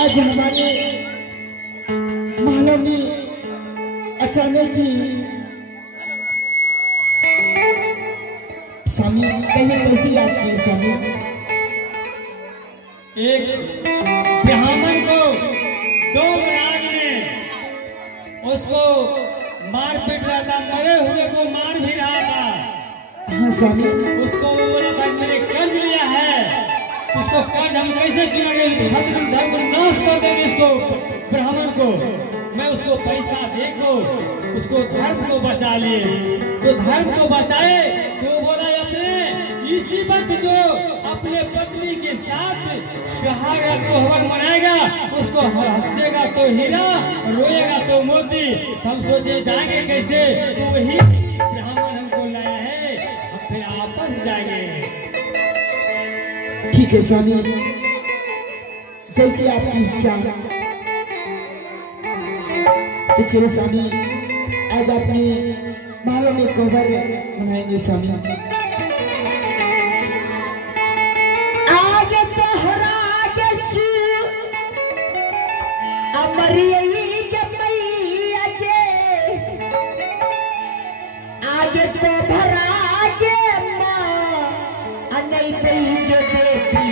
आज हमारे महलों में अचानक ही स्वामी कहीं कैसी याद की स्वामी? एक ब्राह्मण को दो महाराज ने उसको मार पीट रहा था, मरे हुए को मार भी रहा था। हाँ स्वामी। उसको वो बोला था मैंने कर्ज लिया है, उसको कर्ज हम कैसे चुकाएंगे? छत्र धर्म को नाश कर देंगे इसको ब्राह्मण को। मैं उसको पैसा देको उसको धर्म को बचा लिए, तो धर्म को बचाए तो बोला अपने इसी वक्त जो अपने पत्नी के साथ सुहागरात को हवन मनाएगा उसको हंसेगा तो हीरा, रोएगा तो मोती। हम सोचे जाएंगे कैसे, तो वही ब्राह्मण हमको लाया है, हम फिर आपस जाएंगे। ठीक है स्वामी, जैसे आपकी इच्छा। तो चलो स्वामी, आज अपने महलों में कवर मनाएंगे स्वामी। आगे तो हराज अमरियई के मैया जे, आगे तो भराज माँ अनई पई के बेटी।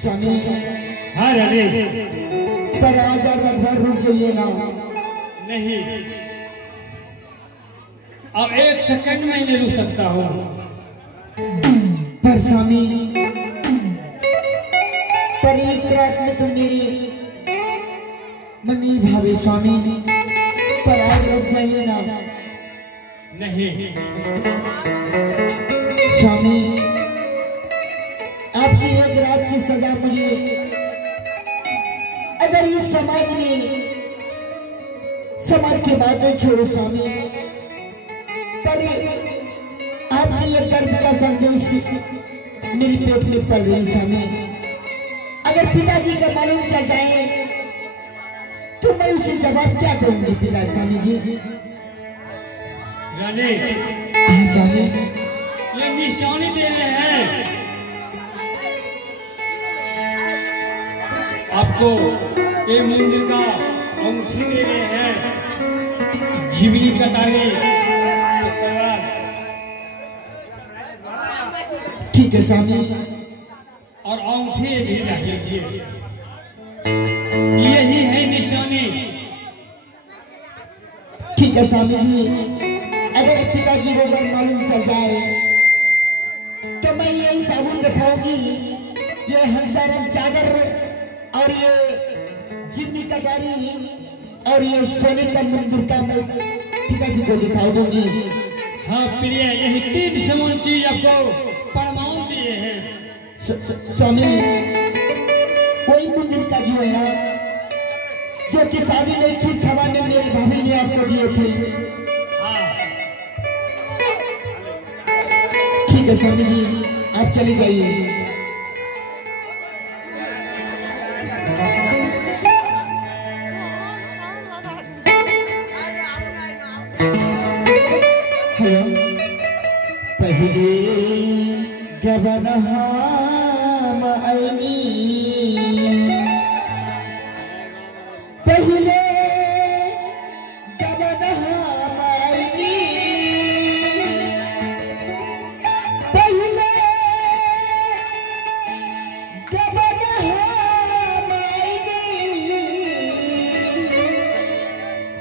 स्वामी हाँ रानी, पर आज घर रुक जाइए ना। नहीं, अब एक सेकंड में नहीं रुक सकता हूँ। पर स्वामी, पर एक रात में तो मेरी मम्मी भाभी स्वामी पर आज बैठ जाइए ना। नहीं स्वामी, आपकी एक रात की सजा मुझे अगर इस समाज में समाज की बातें छोड़ो स्वामी, पर आपकी ये कर्म का संदेश मेरी पेट में पल रही स्वामी। अगर पिताजी का मालूम चल जाए तो मैं उसे जवाब क्या दूंगी पिता स्वामी जी? रानी, स्वामी ये निशानी दे रहे हैं आपको, ये मंदिर का अंगूठी दे रहे हैं, जीवनी का तारे। ठीक है स्वामी, और अंगूठी भी रख लीजिए, यही है निशानी। ठीक है स्वामी जी, अगर पिताजी को अगर मालूम चल जाए तो मैं यही साबुन दिखाऊंगी, ये हंसाराम चादर और ये जिम्मी का गाड़ी और ये सोने का मंदिर का मैं पिताजी को दिखा दूंगी। हाँ प्रिय, यही 3 समान चीज आपको प्रमाण दिए हैं। स्वामी, कोई मंदिर का जो है ना, जो कि शादी में खीर खवा में मेरी भाभी ने आपको दिए थे। ठीक है स्वामी जी, आप चले जाइए। पहले गबनहा मायनी, पहले गबनहा मायनी, पहले गबनहा मायनी,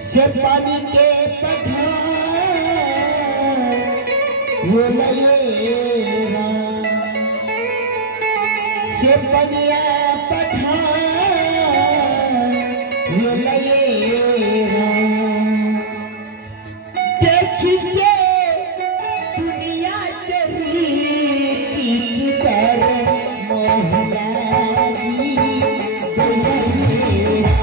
से पानी के पठार वो लयेरा, से बनिया पठार वो लयेरा, देखिए दुनिया के रीति की पर मोहलानी गयेरा,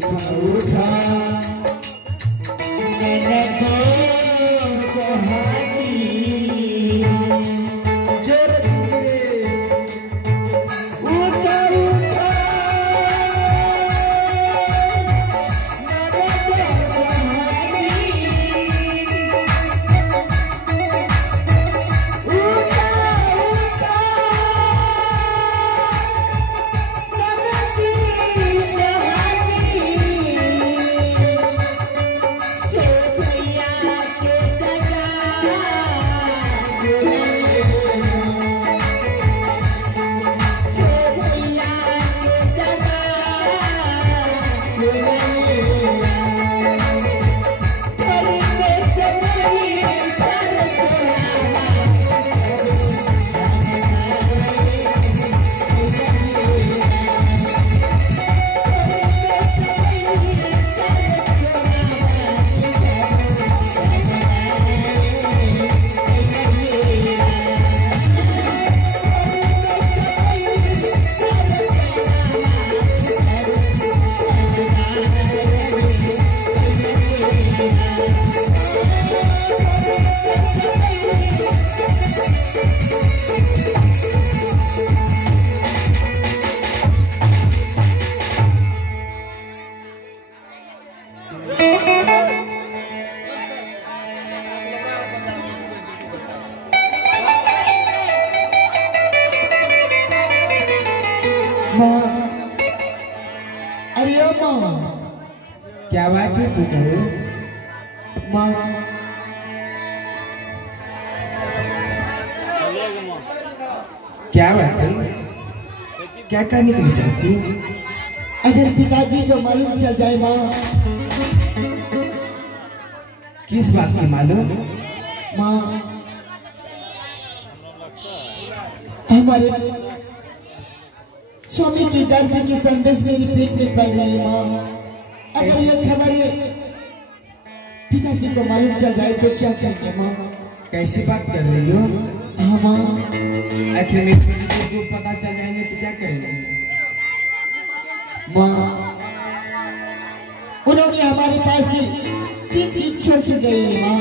उठा उठा ननदो सुहागी जोर धीरे उठा उठा ननदो सुहागी उठा उठा अरे ओ माँ, क्या बात है तुझे माँ? क्या बात है? क्या करने के लिए चाहती हो? अगर पिताजी को मालूम चल जाए माँ। किस बात की मालूम माँ? हमारे स्वामी की दर्द की संदेश मेरे पेट में पड़ रही है माँ। अगर ये खबर पिताजी को मालूम चल जाए तो क्या कहेंगे माँ? कैसी बात कर रही हो? हाँ माँ, आखिर में को पता चल जाएंगे तो क्या करेंगे माँ? उन्होंने हमारे पास से 3 चीज छोड़ के गई है माँ।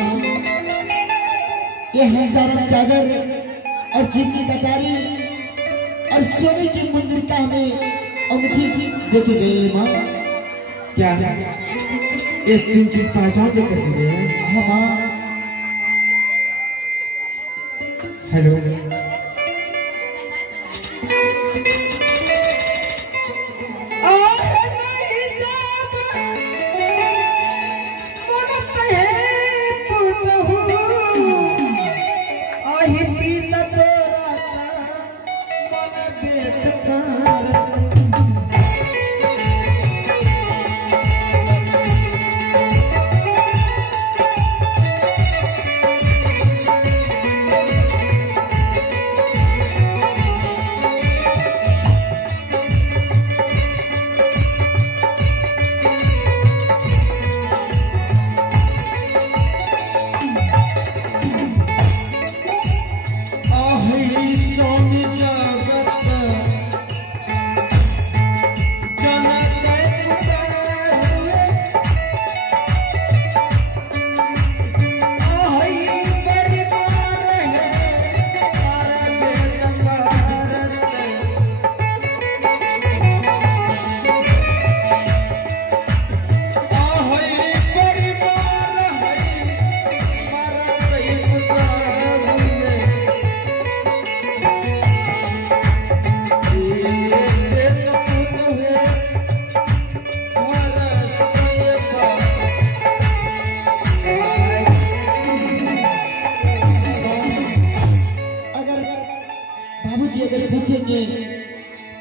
ये हजारों चादर और जिंदगी कटारी और सोने की मुंदरी का हमें अंगूठी देके गए माँ। क्या इस 3 चीज पहचान के करके गए? हाँ माँ। हेलो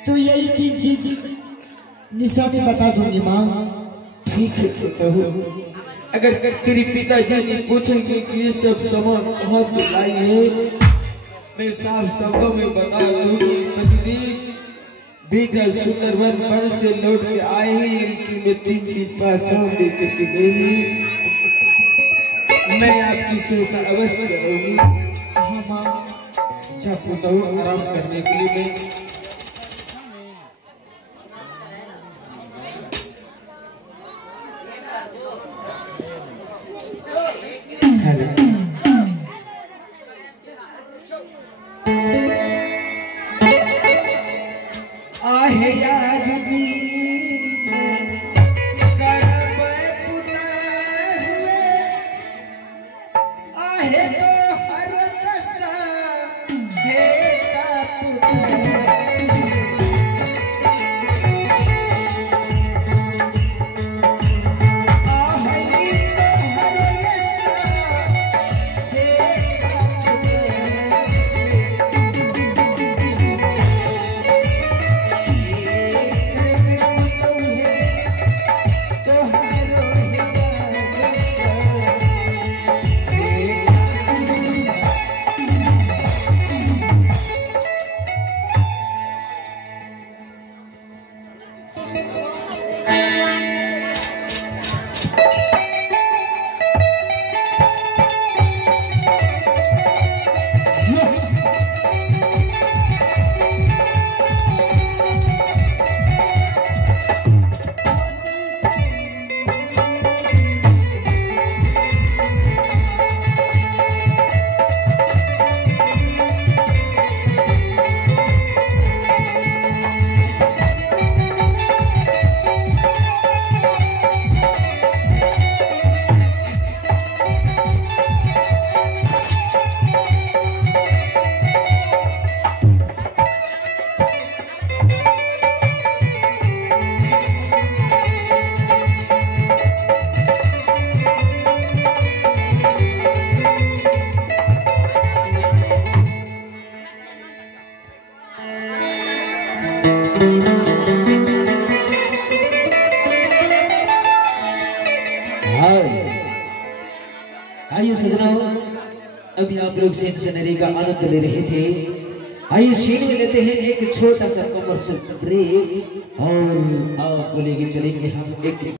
तो यही चीज निशानी बता दूंगी माँ। ठीक है तो अगर तेरे पिताजी ने पूछेंगे कि ये सब सामान कहाँ से लाई है, मैं साफ शब्दों में बता दूंगी प्रतिदीप बेटा सुंदरवन वन से लौट के आए हैं, इनकी मैं 3 चीज पहचान दे करके गई। मैं आपकी सेवा अवश्य करूंगी। हाँ माँ, जब बताओ आराम करने के लिए आइए सजनाओ, अभी आप लोग सीन सिनेरी का आनंद ले रहे थे। आइए सीन में लेते हैं एक छोटा सा कमर्शियल ब्रेक और आप बोलेंगे चलेंगे हम एक